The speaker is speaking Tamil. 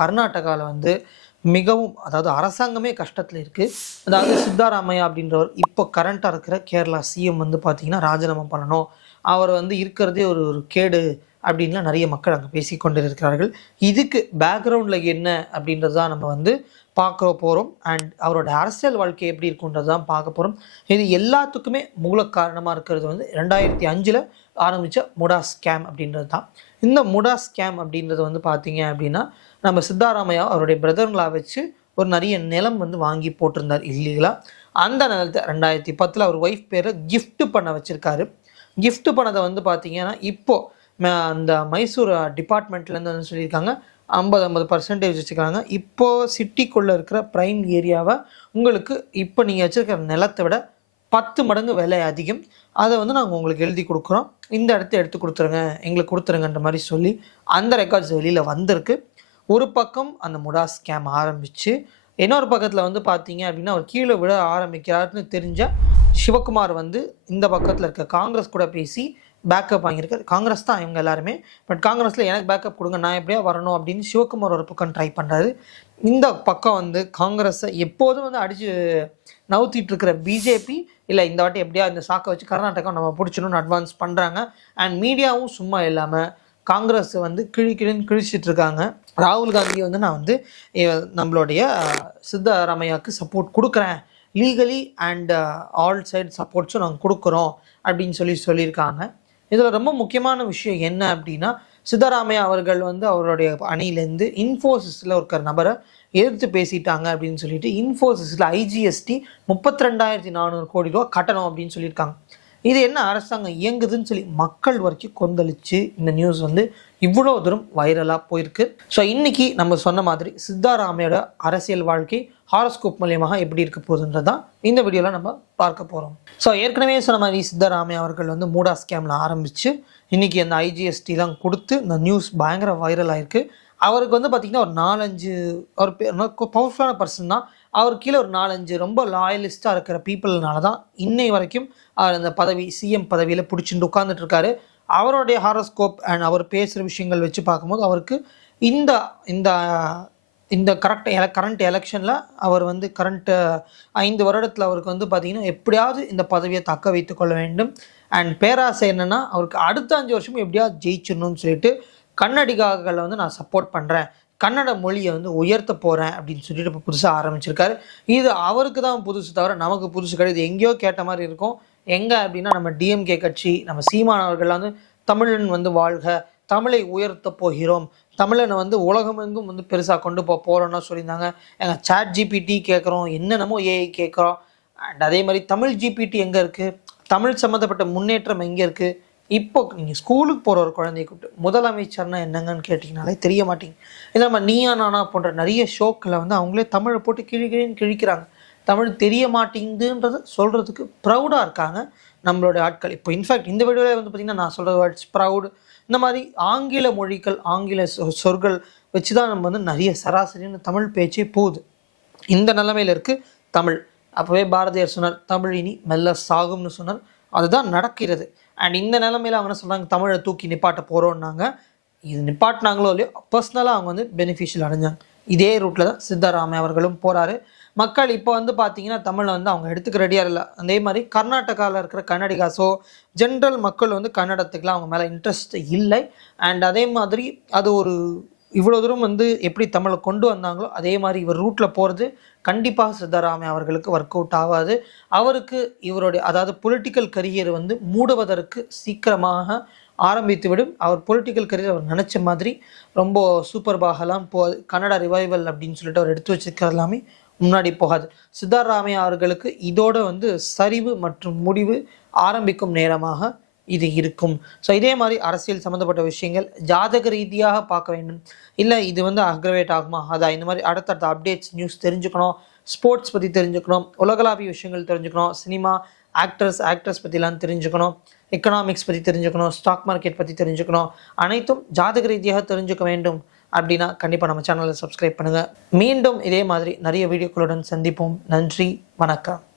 கர்நாடகாவில் வந்து மிகவும் அதாவது அரசாங்கமே கஷ்டத்தில் இருக்குது. அதாவது சித்தாராமையா அப்படின்றவர் இப்போ கரண்ட்டாக இருக்கிற கேரளா சிஎம் வந்து பார்த்திங்கன்னா ராஜினாமா பண்ணணும், அவர் வந்து இருக்கிறதே ஒரு ஒரு கேடு அப்படின்லாம் நிறைய மக்கள் அங்கே பேசி கொண்டு இருக்கிறார்கள். இதுக்கு பேக்ரவுண்டில் என்ன அப்படின்றது தான் நம்ம வந்து பார்க்க போகிறோம். அண்ட் அவரோட அரசியல் வாழ்க்கை எப்படி இருக்குன்றது தான் பார்க்க போகிறோம். இது எல்லாத்துக்குமே மூல காரணமாக இருக்கிறது வந்து 2005 ஆரம்பித்த முடா ஸ்கேம் அப்படின்றது தான். இந்த முடா ஸ்கேம் அப்படின்றது வந்து பார்த்தீங்க அப்படின்னா நம்ம சித்தாராமையா அவருடைய பிரதர்லா வச்சு ஒரு நிறைய நிலம் வந்து வாங்கி போட்டிருந்தார் இல்லீகலாக. அந்த நிலத்தை 2010 அவர் ஒய்ஃப் பேரை கிஃப்ட் பண்ண வச்சுருக்காரு. கிஃப்ட் பண்ணதை வந்து பார்த்தீங்கன்னா இப்போது அந்த மைசூர் டிபார்ட்மெண்ட்லேருந்து வந்து சொல்லியிருக்காங்க 50% வச்சுக்கிறாங்க. இப்போது சிட்டிக்குள்ளே இருக்கிற ப்ரைம் ஏரியாவை உங்களுக்கு இப்போ நீங்கள் வச்சுருக்கிற நிலத்தை விட 10 மடங்கு விலை அதிகம், அதை வந்து நாங்கள் உங்களுக்கு எழுதி கொடுக்குறோம், இந்த இடத்த எடுத்து கொடுத்துருங்க, எங்களுக்கு கொடுத்துருங்கன்ற மாதிரி சொல்லி அந்த ரெக்கார்ட்ஸ் வெளியில் வந்திருக்கு. ஒரு பக்கம் அந்த முடா ஸ்கேம் ஆரம்பித்து இன்னொரு பக்கத்தில் வந்து பார்த்தீங்க அப்படின்னா அவர் கீழே விட ஆரம்பிக்கிறாருன்னு தெரிஞ்ச சிவகுமார் வந்து இந்த பக்கத்தில் இருக்க காங்கிரஸ் கூட பேசி பேக்கப் வாங்கியிருக்காரு. காங்கிரஸ் தான் இவங்க எல்லாருமே, பட் காங்கிரஸில் எனக்கு பேக்கப் கொடுங்க, நான் எப்படியா வரணும் அப்படின்னு சிவகுமார் ஒரு பக்கம் ட்ரை பண்ணுறாரு. இந்த பக்கம் வந்து காங்கிரஸை எப்போதும் வந்து அடித்து நவுத்திட்டு இருக்கிற பிஜேபி இல்லை இந்த வாட்டி எப்படியா இந்த சாக்கை வச்சு கர்நாடகா நம்ம பிடிச்சணும்னு அட்வான்ஸ் பண்ணுறாங்க. அண்ட் மீடியாவும் சும்மா இல்லாமல் காங்கிரஸ் வந்து கிழின்னு கிழிச்சிட்டு இருக்காங்க. ராகுல் காந்தி வந்து நான் வந்து நம்மளுடைய சித்தராமையாவுக்கு சப்போர்ட் கொடுக்குறேன், லீகலி அண்ட் ஆல் சைட் சப்போர்ட்ஸும் நாங்கள் கொடுக்குறோம் அப்படின்னு சொல்லியிருக்காங்க. இதில் ரொம்ப முக்கியமான விஷயம் என்ன அப்படின்னா சித்தராமையா அவர்கள் வந்து அவருடைய அணியிலேருந்து இன்ஃபோசிஸில் இருக்கிற நபரை எதிர்த்து பேசிட்டாங்க அப்படின்னு சொல்லிட்டு இன்ஃபோசிஸில் ஐஜிஎஸ்டி 32,400 கோடி ரூபா கட்டணும் அப்படின்னு சொல்லியிருக்காங்க. இது என்ன அரசாங்கம் இயங்குதுன்னு சொல்லி மக்கள் வரைக்கும் கொந்தளிச்சு இந்த நியூஸ் வந்து இவ்வளோ தூரம் வைரலாக போயிருக்கு. ஸோ இன்றைக்கி நம்ம சொன்ன மாதிரி சித்தாராமையோட அரசியல் வாழ்க்கை ஹாரோஸ்கோப் மூலியமாக எப்படி இருக்க போகுதுன்றதான் இந்த வீடியோவில் நம்ம பார்க்க போகிறோம். ஸோ ஏற்கனவே சொன்ன மாதிரி சித்தாராமையா அவர்கள் வந்து மூடா ஸ்கேமில் ஆரம்பித்து இன்றைக்கி அந்த ஐஜிஎஸ்டிலாம் கொடுத்து இந்த நியூஸ் பயங்கர வைரல் ஆகிருக்கு. அவருக்கு வந்து பார்த்திங்கன்னா ஒரு 4-5 ஒரு பவர்ஃபுல்லான பர்சன் தான். அவர் கீழே ஒரு 4-5 ரொம்ப லாயலிஸ்ட்டாக இருக்கிற பீப்புள்னால தான் இன்னை வரைக்கும் அவர் அந்த பதவி சிஎம் பதவியில் பிடிச்சிட்டு உட்கார்ந்துட்டு இருக்காரு. அவருடைய ஹாரோஸ்கோப் அண்ட் அவர் பேசுகிற விஷயங்கள் வச்சு பார்க்கும்போது அவருக்கு இந்த இந்த இந்த கரண்ட் எலெக்ஷனில் அவர் வந்து கரண்ட் 5 வருடத்தில் அவருக்கு வந்து பார்த்திங்கன்னா எப்படியாவது இந்த பதவியை தக்க வைத்து கொள்ள வேண்டும். அண்ட் பேராசை என்னென்னா அவருக்கு அடுத்த 5 வருஷமும் எப்படியாவது ஜெயிச்சிடணும்னு சொல்லிட்டு கன்னடிகாக்களை வந்து நான் சப்போர்ட் பண்ணுறேன், கன்னட மொழியை வந்து உயர்த்த போகிறேன் அப்படின்னு சொல்லிட்டு இப்போ புதுசாக ஆரம்பிச்சிருக்காரு. இது அவருக்கு தான் புதுசு தவிர நமக்கு புதுசு கிடையாது. எங்கேயோ கேட்ட மாதிரி இருக்கும். எங்கே அப்படின்னா நம்ம டிஎம்கே கட்சி நம்ம சீமானவர்கள் வந்து தமிழன் வந்து வாழ்க, தமிழை உயர்த்த போகிறோம், தமிழனை வந்து உலகமெங்கும் வந்து பெருசாக கொண்டு போகிறோன்னா சொல்லியிருந்தாங்க. எங்கள் சாட் ஜிபிடி கேட்குறோம், என்னென்னமோ ஏஐ கேட்குறோம். அண்ட் அதே மாதிரி தமிழ் ஜிபிடி எங்கே இருக்குது, தமிழ் சம்மந்தப்பட்ட முன்னேற்றம் எங்கே இருக்குது. இப்போ நீங்கள் ஸ்கூலுக்கு போகிற ஒரு குழந்தைய கூப்பிட்டு முதலமைச்சர்னா என்னங்கன்னு கேட்டிங்கனாலே தெரிய மாட்டேங்க. இதை நம்ம நீயா நானா போன்ற நிறைய ஷோக்களை வந்து அவங்களே தமிழை போட்டு கிழிக்கிறாங்க. தமிழ் தெரிய மாட்டேங்குதுன்றதை சொல்கிறதுக்கு ப்ரௌடாக இருக்காங்க நம்மளுடைய ஆட்கள். இப்போ இன்ஃபேக்ட் இந்த வீடியோவில் வந்து பார்த்திங்கன்னா நான் சொல்கிற வேர்ட்ஸ் ப்ரௌடு, இந்த மாதிரி ஆங்கில மொழிகள் ஆங்கில சொற்கள் வச்சு தான் நம்ம வந்து நிறைய சராசரின்னு தமிழ் பேச்சே போகுது. இந்த நிலைமையில் இருக்குது தமிழ். அப்போவே பாரதியார் சொன்னார் தமிழ் இனி மெல்ல சாகும்னு சொன்னார். அதுதான் நடக்கிறது. அண்ட் இந்த நிலைமையில் அவங்க என்ன சொல்கிறாங்க, தமிழை தூக்கி நிப்பாட்ட போகிறோன்னாங்க. இது நிப்பாட்டினாங்களோ இல்லையோ பர்சனலாக அவங்க வந்து பெனிஃபிஷியல் அடைஞ்சாங்க. இதே ரூட்டில் தான் சித்தாராமையா அவர்களும் போகிறாரு. மக்கள் இப்போ வந்து பார்த்திங்கன்னா தமிழை வந்து அவங்க எடுத்துக்க ரெடியாக இல்லை. அதே மாதிரி கர்நாடகாவில் இருக்கிற கன்னடிகாஸோ ஜென்ரல் மக்கள் வந்து கன்னடத்துக்குலாம் அவங்க மேலே இன்ட்ரெஸ்ட் இல்லை. அண்ட் அதே மாதிரி அது ஒரு இவ்வளோ தூரம் வந்து எப்படி தமிழை கொண்டு வந்தாங்களோ அதே மாதிரி இவர் ரூட்டில் போகிறது கண்டிப்பாக சித்தாராமையா அவர்களுக்கு ஒர்க் அவுட் ஆகாது. அவருக்கு இவருடைய அதாவது பொலிட்டிக்கல் கரியர் வந்து மூடுவதற்கு சீக்கிரமாக ஆரம்பித்து விடும். அவர் பொலிட்டிக்கல் கரியர் அவர் நினச்ச மாதிரி ரொம்ப சூப்பர்பாகலாம் கன்னடா ரிவைவல் அப்படின்னு சொல்லிட்டு அவர் எடுத்து வச்சிருக்கிறது எல்லாமே முன்னாடி போகாது. சித்தாராமையா அவர்களுக்கு இதோட வந்து சரிவு மற்றும் முடிவு ஆரம்பிக்கும் நேரமாக இது இருக்கும். ஸோ இதே மாதிரி அரசியல் சம்மந்தப்பட்ட விஷயங்கள் ஜாதக ரீதியாக பார்க்க வேண்டும். இல்லை இது வந்து அக்ரவேட் ஆகுமா, அதான் இந்த மாதிரி அடுத்தடுத்த அப்டேட்ஸ் நியூஸ் தெரிஞ்சுக்கணும், ஸ்போர்ட்ஸ் பற்றி தெரிஞ்சுக்கணும், உலகளாவிய விஷயங்கள் தெரிஞ்சுக்கணும், சினிமா ஆக்டர்ஸ் பற்றிலாம் தெரிஞ்சுக்கணும், எக்கனாமிக்ஸ் பற்றி தெரிஞ்சுக்கணும், ஸ்டாக் மார்க்கெட் பற்றி தெரிஞ்சுக்கணும், அனைத்தும் ஜாதக ரீதியாக தெரிஞ்சுக்க வேண்டும் அப்படின்னா கண்டிப்பாக நம்ம சேனலை சப்ஸ்கிரைப் பண்ணுங்கள். மீண்டும் இதே மாதிரி நிறைய வீடியோக்களுடன் சந்திப்போம். நன்றி, வணக்கம்.